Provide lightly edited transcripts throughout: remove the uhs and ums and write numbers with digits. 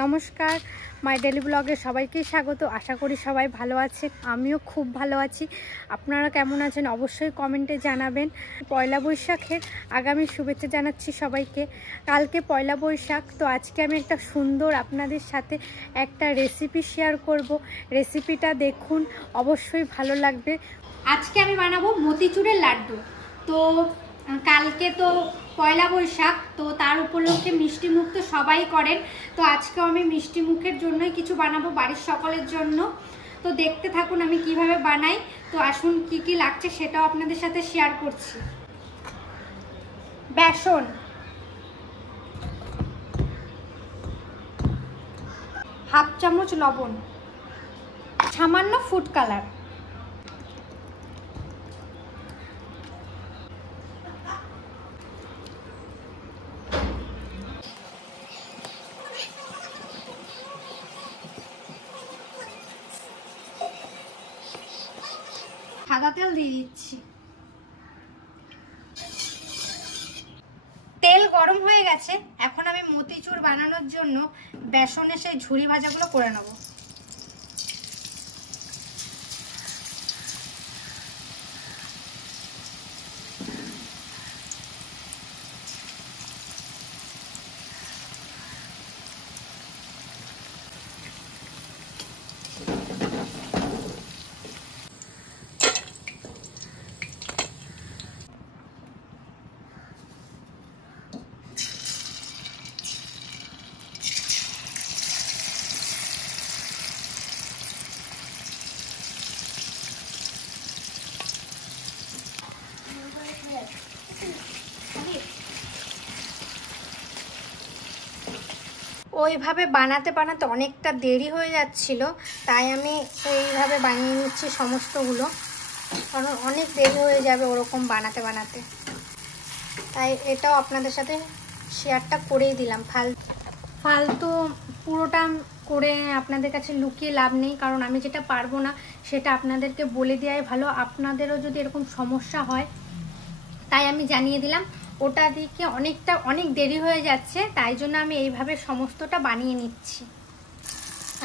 নমস্কার, মাই ডেলি ব্লগে সবাইকে স্বাগত। আশা করি সবাই ভালো আছেন, আমিও খুব ভালো আছি। আপনারা কেমন আছেন অবশ্যই কমেন্টে জানাবেন। পয়লা বৈশাখের আগামী শুভেচ্ছা জানাচ্ছি সবাইকে। কালকে পয়লা বৈশাখ, তো আজকে আমি একটা সুন্দর আপনাদের সাথে একটা রেসিপি শেয়ার করব। রেসিপিটা দেখুন, অবশ্যই ভালো লাগবে। আজকে আমি বানাবো মতিচুরের লাড্ডু। তো কালকে তো পয়লা বৈশাখ, তো তার উপলক্ষে মিষ্টি মুখ তো সবাই করেন। তো আজকেও আমি মিষ্টি মুখের জন্যই কিছু বানাবো বাড়ির সকলের জন্য। তো দেখতে থাকুন আমি কিভাবে বানাই। তো আসুন কি কি লাগছে সেটাও আপনাদের সাথে শেয়ার করছি। বেসন, হাফ চামচ লবণ, সামান্য ফুড কালার, সাদা তেল দিয়ে দিচ্ছি। তেল গরম হয়ে গেছে, এখন আমি মতিচুর বানানোর জন্য বেসনের সেই ঝুরি ভাজাগুলো করে নেব। ওইভাবে বানাতে বানাতে অনেকটা দেরি হয়ে যাচ্ছিল, তাই আমি এইভাবে বানিয়ে নিচ্ছি সমস্তগুলো, কারণ অনেক দেরি হয়ে যাবে ওরকম বানাতে বানাতে। তাই এটাও আপনাদের সাথে শেয়ারটা করেই দিলাম। ফালতু পুরোটা করে আপনাদের কাছে লুকিয়ে লাভ নেই, কারণ আমি যেটা পারবো না সেটা আপনাদেরকে বলে দেওয়াই ভালো। আপনাদেরও যদি এরকম সমস্যা হয়, তাই আমি জানিয়ে দিলাম। ওটা দিকে অনেক দেরি হয়ে যাচ্ছে, তাই জন্য আমি এইভাবে সমস্তটা বানিয়ে নিচ্ছি।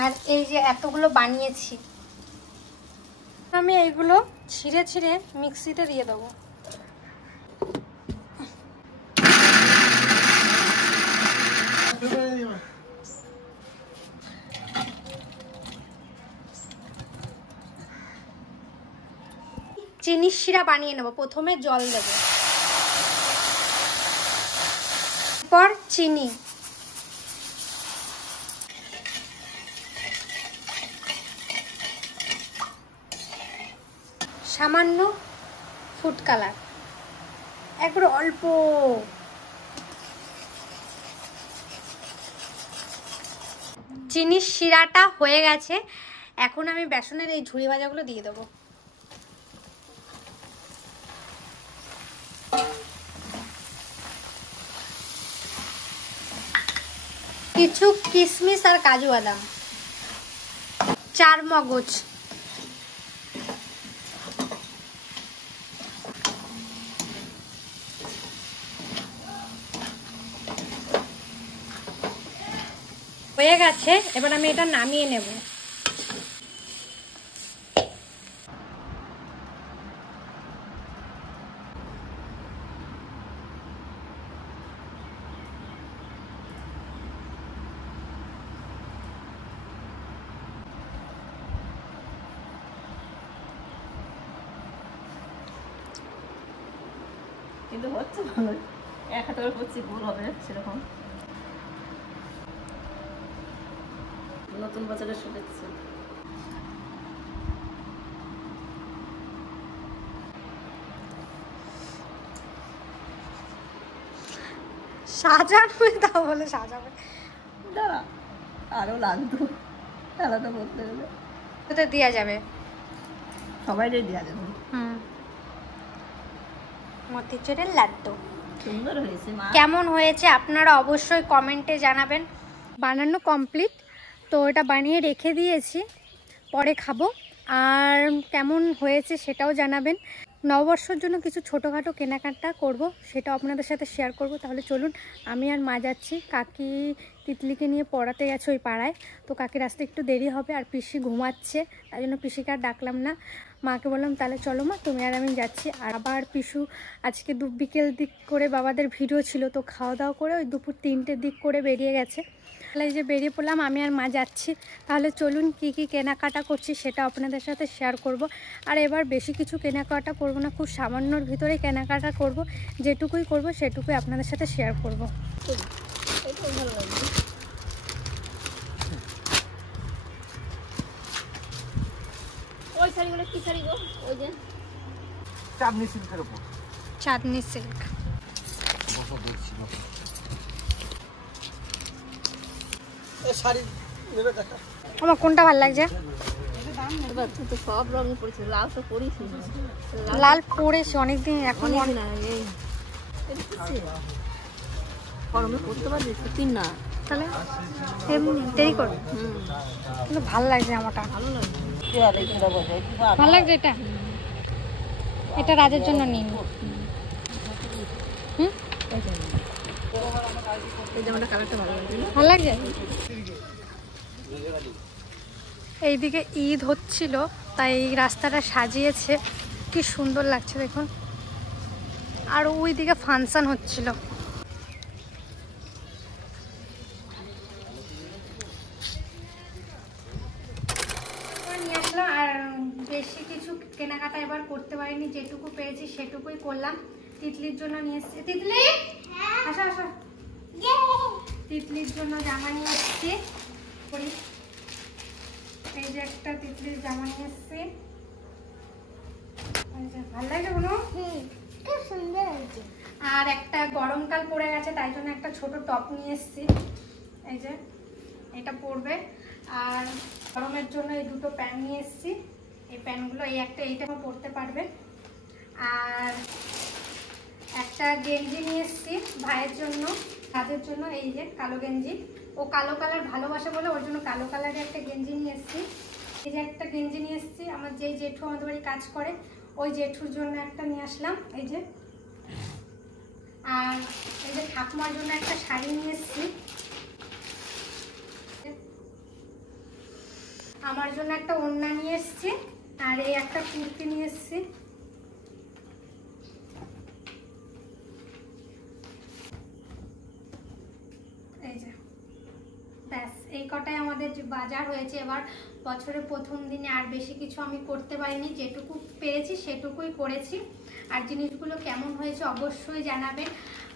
আর এই যে এতগুলো বানিয়েছি, আমি এইগুলো ছিঁড়ে ছিঁড়ে মিক্সিতে দিয়ে দেবো। চিনির শিরা বানিয়ে নেব। প্রথমে জল দেব, পর চিনি, সামান্য ফুড কালার, একবারে অল্প। চিনির শিরাটা হয়ে গেছে, এখন আমি বেসনের এই ঝুরি ভাজাগুলো দিয়ে দেবো। কিছু কিশমিশ আর কাজু বাদাম, 4 মগজ, হয়ে গেছে। এবার আমি এটা নামিয়ে নেব। কিন্তু হচ্ছে ভালো, এক হাতে করে করছি, ভুল হবে সেরকম। নতুন বছরের শুভেচ্ছা। সাজাবে, তা বলে সাজাবে, দাঁড়া আরো লাগতো, আলাদা করতে গেলে ওতে দেওয়া যাবে, সবাই দেওয়া যাবে। মতিচুরের লাড্ডু সুন্দর হয়েছে মা। কেমন হয়েছে আপনারা অবশ্যই কমেন্টে জানাবেন। বানানো কমপ্লিট, তো এটা বানিয়ে রেখে দিয়েছি, পরে খাবো। আর কেমন হয়েছে সেটাও জানাবেন। নববর্ষের জন্য কিছু ছোটোখাটো কেনাকাটা করব, সেটা আপনাদের সাথে শেয়ার করব। তাহলে চলুন, আমি আর মা যাচ্ছি। কাকি তিতলিকে নিয়ে পড়াতে গেছে ওই পাড়ায়, তো কাকির আসতে একটু দেরি হবে, আর পিসি ঘুমাচ্ছে, তাই জন্য পিসিকে আর ডাকলাম না। মাকে বললাম তাহলে চলো মা, তুমি আর আমি যাচ্ছি। আর আবার পিসু আজকে বিকেল দিক করে বাবাদের ভিডিও ছিল, তো খাওয়া দাওয়া করে ওই দুপুর 3টের দিক করে বেরিয়ে গেছে। তাহলে এই যে বেরিয়ে পড়লাম, আমি আর মা যাচ্ছি। তাহলে চলুন কি কি কেনাকাটা করছি সেটা আপনাদের সাথে শেয়ার করব। আর এবার বেশি কিছু কেনাকাটা করব না, খুব সামান্যর ভিতরে কেনাকাটা করব, যেটুকুই করব সেটুকুই আপনাদের সাথে শেয়ার করব। ওই শাড়িগুলো কি শাড়ি গো? ওই যে চাঁদনি সিল্কের উপর। চাঁদনি সিল্ক। শাড়ি নেবে দেখা। আমার কোনটা ভালো লাগছে? এবার তুই তো সব রঙ পড়েছিস, লাল তো পরিস না। লাল পরেছি অনেকদিন, এখন না এই গরমে পড়তে পারবি সত্যি না। তাহলে এমনি দেরি করবে, কিন্তু ভালো লাগছে আমারটা। ভালো লাগে, ভালো লাগছে এটা, এটা রাজের জন্য নিন। হুম, এই জামাটা কালারটা ভালো লাগছে না? ভালো লাগছে। এইদিকে ঈদ হচ্ছিল, তাই এই রাস্তাটা সাজিয়েছে, কি সুন্দর লাগছে দেখুন। আর ওইদিকে ফাংশন হচ্ছিল। নিয়ে আসলাম, আর বেশি কিছু কেনাকাটা এবার করতে পারিনি, যেটুকু পেয়েছি সেটুকুই করলাম। তিতলির জন্য নিয়ে এসছি। তিতলি আসো আসো, তিতলির জন্য জামা নিয়ে এসছি। এই যে একটা তিতলির জামা নিয়ে এসছি, ভালো লাগে কোনো, খুব সুন্দর হয়েছে। আর একটা গরমকাল পড়ে গেছে, তাই জন্য একটা ছোট টপ নিয়ে এসছি। এই যে এটা পরবে। আর গরমের জন্য এই দুটো প্যান্ট নিয়ে এসছি। এই প্যান্টগুলো, এই একটা এইটা পরতে পারবে। আর একটা গেঞ্জি নিয়ে এসছি ভাইয়ের জন্য, কাজের জন্য। এই যে কালো গেঞ্জি, ও কালো কালার ভালোবাসে বলে ওর জন্য কালো কালারের একটা গেঞ্জি নিয়ে এসছি। এই যে একটা গেঞ্জি নিয়ে এসছি, আমার যেই জেঠু আমাদের বাড়ি কাজ করে ওই জেঠুর জন্য একটা নিয়ে আসলাম। এই যে, আর এই যে ঠাকুমার জন্য একটা শাড়ি নিয়ে এসছি। আমার জন্য একটা ওড়না নিয়ে এসছি, আর এই একটা কুর্তি নিয়ে এসছি। এই যে ব্যাস, এই কটাই আমাদের যে বাজার হয়েছে এবার বছরের প্রথম দিনে। আর বেশি কিছু আমি করতে পারিনি, যেটুকু পেরেছি সেটুকুই করেছি। আর জিনিসগুলো কেমন হয়েছে অবশ্যই জানাবেন।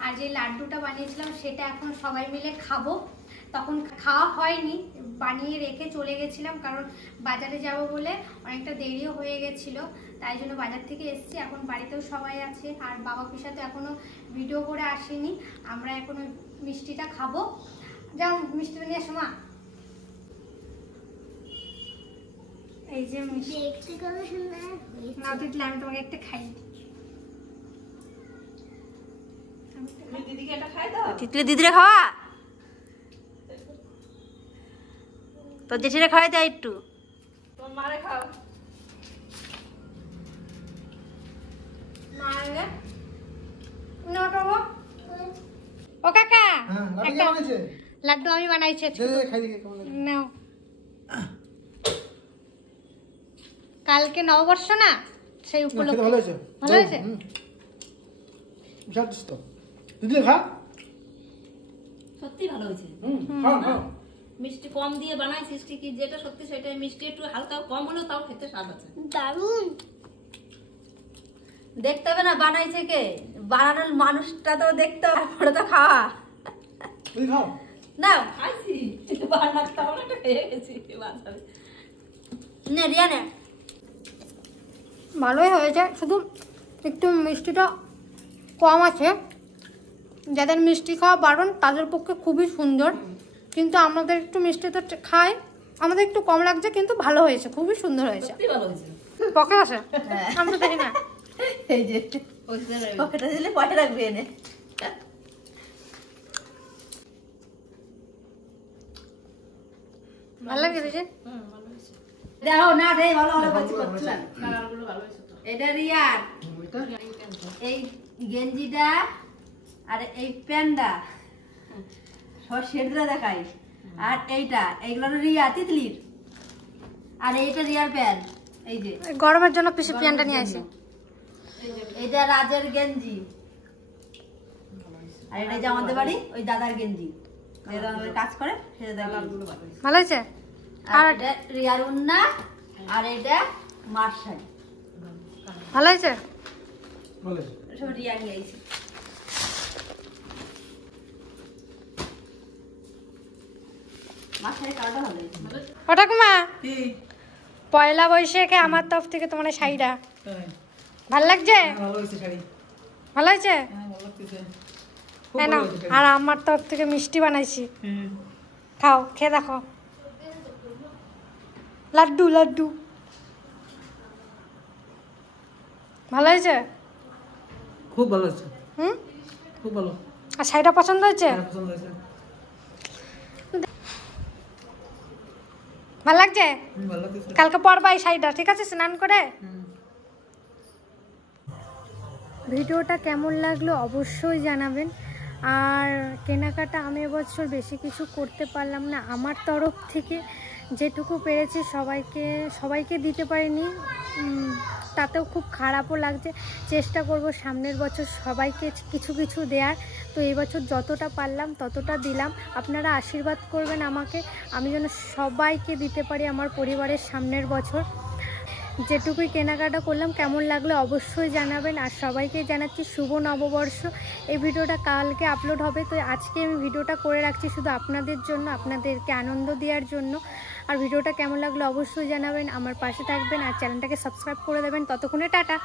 আর যে লাড্ডুটা বানিয়েছিলাম সেটা এখন সবাই মিলে খাবো। তখন খাওয়া হয়নি, বানিয়ে রেখে চলে গেছিলাম, কারণ বাজারে যাব বলে অনেকটা দেরিও হয়ে গেছিলো, তাই জন্য বাজার থেকে এসেছি। এখন বাড়িতেও সবাই আছে, আর বাবা পিসা তো এখনও ভিডিও করে আসেনি। আমরা এখন ওই মিষ্টিটা খাবো। যাও মিষ্টিটা নিয়ে আসো মা। এই যে মিষ্টি না দিলে আমি তোমাকে একটা খাই। দিদিকে এটা খাই দাও। তিতলি দিদিরে খাওয়া, তোর জেঠিরে খাওয়াই দেয় একটু। তোমার মারে খাও। মারে নটবো। ও কাকা, একটা লাড্ডু আমি বানাইছি। নাও, কালকে নববর্ষ না, সেই উপলক্ষে। ভালো হয়েছে, ভালো হয়েছে। সত্যি ভালো হয়েছে। মিষ্টি কম দিয়ে বানাইছিস ঠিকই, যেটা সত্যি সেটাই। মিষ্টি একটু হালকা কম হলেও তাও খেতে স্বাদ আছে, দারুণ। দেখতে হবে না বানাইছে কে, বানানোর মানুষটা তো দেখতে হবে, তারপরে তো খাওয়া। না খাইছি, বানাতে অনেকটা খেয়ে গেছি বাজারে। নে রিয়া নে। ভালোই হয়েছে, শুধু একটু মিষ্টিটা কম আছে। যাদের মিষ্টি খাওয়া বারণ তাদের পক্ষে খুবই সুন্দর, কিন্তু আমাদের একটু মিষ্টি তো খাই, আমাদের একটু কম লাগছে, কিন্তু ভালো হয়েছে, খুবই সুন্দর হয়েছে। সত্যি ভালো হয়েছে। পকেট আছে, আমরা দেখি না। এই যে পকেটে দিলে পয়সা রাখবে এনে। ভালো লাগে যে দেখো না রে, ভালো ভালো বলছি। কালারগুলো ভালো হয়েছে তো। এটা রিয়ার, এই গেঞ্জিটা আর এই প্যান্টটা সব শেডরা দেখাই। আর এইটা এইগুলো রিয়া তিতলির, আর এইটা রিয়ার প্যান্ট। এই যে গরমের জন্য পিসি প্যান্টটা নিয়ে আসে। এইটা রাজের গেঞ্জি, আর এটা যে আমাদের বাড়ি ওই দাদার গেঞ্জি, যেটা আমাদের কাজ করে সেটা ভালো হয়েছে। আর এটা রিয়ার উন্না, আর এটা মার শাড়ি। ভালো হয়েছে। সব রিয়া নিয়ে আইছে। মার শাড়ি কালারটা ভালো হয়েছে। ও ঠাকুমা, পয়লা বৈশাখে আমার তরফ থেকে তোমার এই শাড়িটা ভালো লাগছে? ভালো হয়েছে। তাই না? আর আমার তরফ থেকে মিষ্টি বানাইছি, খাও, খেয়ে দেখো। লাড্ডু লাড্ডু ভালো হয়েছে? খুব ভালো হয়েছে। হুম, খুব ভালো। আর শাড়িটা পছন্দ হয়েছে? পছন্দ হয়েছে। ভালো লাগছে? ভালো লাগছে। কালকে পরবা এই শাড়িটা, ঠিক আছে, স্নান করে। ভিডিওটা কেমন লাগলো অবশ্যই জানাবেন। আর কেনাকাটা আমি এবছর বেশি কিছু করতে পারলাম না, আমার তরফ থেকে যেটুকু পেরেছি সবাইকে দিতে পারিনি, তাতেও খুব খারাপও লাগছে। চেষ্টা করব সামনের বছর সবাইকে কিছু কিছু দেওয়ার। তো এই বছর যতটা পারলাম ততটা দিলাম। আপনারা আশীর্বাদ করবেন আমাকে, আমি যেন সবাইকে দিতে পারি আমার পরিবারের সামনের বছর। যেটুকুই কেনাকাটা করলাম কেমন লাগলো অবশ্যই জানাবেন। আর সবাইকে জানাচ্ছি শুভ নববর্ষ। এই ভিডিওটা কালকে আপলোড হবে, তো আজকে আমি ভিডিওটা করে রাখছি শুধু আপনাদের জন্য, আপনাদেরকে আনন্দ দেওয়ার জন্য। আর ভিডিওটা কেমন লাগলো অবশ্যই জানাবেন, আমার পাশে থাকবেন আর চ্যানেলটাকে সাবস্ক্রাইব করে দেবেন। ততক্ষণে টাটা।